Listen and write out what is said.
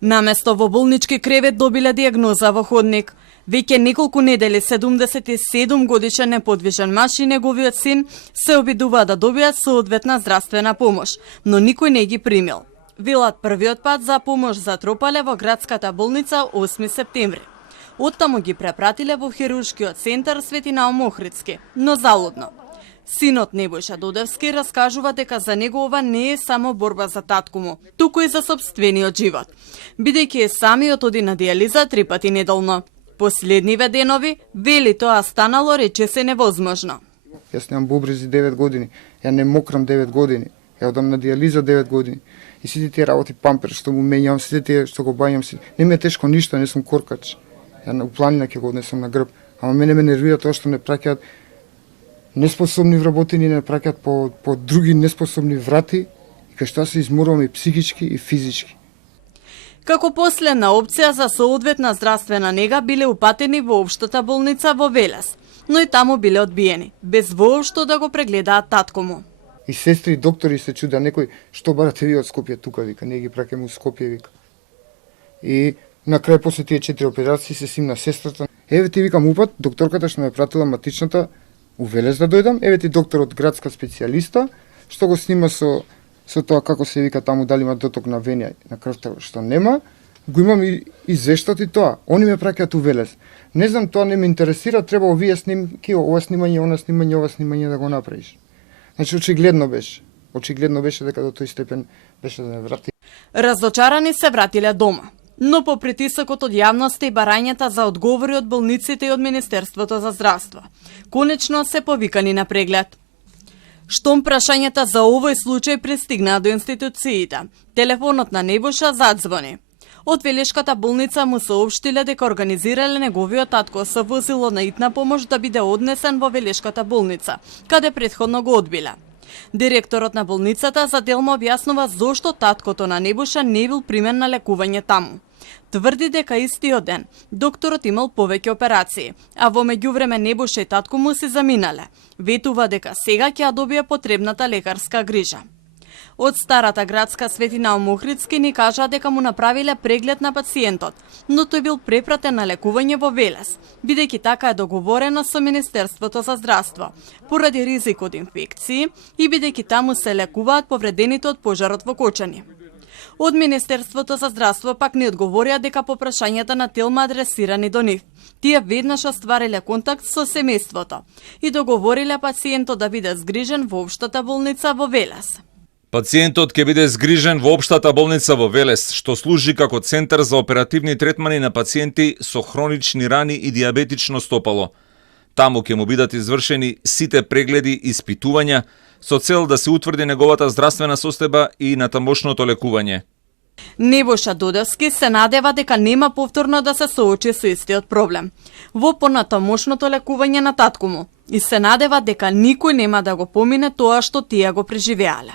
Наместо во болнички кревет добиле диагноза во ходник. Веќе неколку недели 77 годишен неподвижен маж и неговиот син се обидуваат да добијат соодветна здравствена помош, но никој не ги примил. Велат првиот пат за помош затропале во градската болница 8 септември. Оттаму ги препратиле во хируршкиот центар Свети Наум Охридски, но залудно. Синот Небојша Додевски раскажува дека за него ова не е само борба за татко му, туку и за сопствениот живот, бидејќи самиот оди на диализа 3 пати неделно. Последниве денови, вели тоа станало речиси невозможно. Јас немам бубрези 9 години, ја не мокрам 9 години, ја одам на диализа 9 години. И сите тие работи пампер што му менјам, сите тие што го бањам, не ми е тешко ништо, не сум коркач. Ја на планина ќе го однесам на грб, ама мене ме нервира тоа што не праќаат неспособни вработени, не праќаат по други неспособни врати, и кај што се изморувам и психички и физички. Како последна опција за соодветна здравствена нега биле упатени во општата болница во Велес, но и таму биле одбиени, без воопшто да го прегледаат татко му. И сестри и доктори се чуда некој што барате ви од Скопје тука, вика, не ги праќаме у Скопје, вика. И на крај после тие 4 операции се симна сестрата. Еве ти, викам, упат, докторката што ме пратила матичната у Велес да дојдам, еве ти докторот градска специјалиста, што го снима со тоа како се вика таму, дали има доток на вења на крвта, што нема, го имам и извештат и тоа. Они ме праќаат у Велес. Не знам, тоа не ме интересира, треба овие снимки, ова снимање, она снимање, ова снимање да го направиш. Значи, очигледно беше дека до тој степен беше да не врати. Разочарани се вратиле дома, но по притисокот од јавноста и барањата за одговори од болниците и од Министерството за здравство, конечно се повикани на преглед. Штом прашањата за овој случај пристигнаа до институциите, телефонот на Небојша задзвони. Од Велешката болница му соопштиле дека организирале неговиот татко со возило на итна помош да биде однесен во Велешката болница, каде претходно го одбиле. Директорот на болницата за делма објаснува зошто таткото на Небојша не бил примен на лекување таму. Тврди дека истиот ден докторот имал повеќе операции, а во меѓувреме Небојша и татко му се заминале. Ветува дека сега ќе ја добие потребната лекарска грижа. Од старата градска Свети Наум Охридски ни кажа дека му направиле преглед на пациентот, но тој бил препратен на лекување во Велес, бидејќи така е договорено со Министерството за здравство, поради ризик од инфекции и бидејќи таму се лекуваат повредените од пожарот во Кочани. Од Министерството за здравство пак ни одговорија дека по прашањата на Телма адресирани до нив, тие веднаш оствариле контакт со семејството и договориле пациентот да биде згрижен во општата болница во Велес. Пациентот ќе биде згрижен во општата болница во Велес, што служи како центар за оперативни третмани на пациенти со хронични рани и диабетично стопало. Таму ќе му бидат извршени сите прегледи и испитувања со цел да се утврди неговата здравствена состојба и натамошното лекување. Небојша Додевски се надева дека нема повторно да се соочи со истиот проблем во понатамошното лекување на татко му и се надева дека никој нема да го помине тоа што тие го преживеале.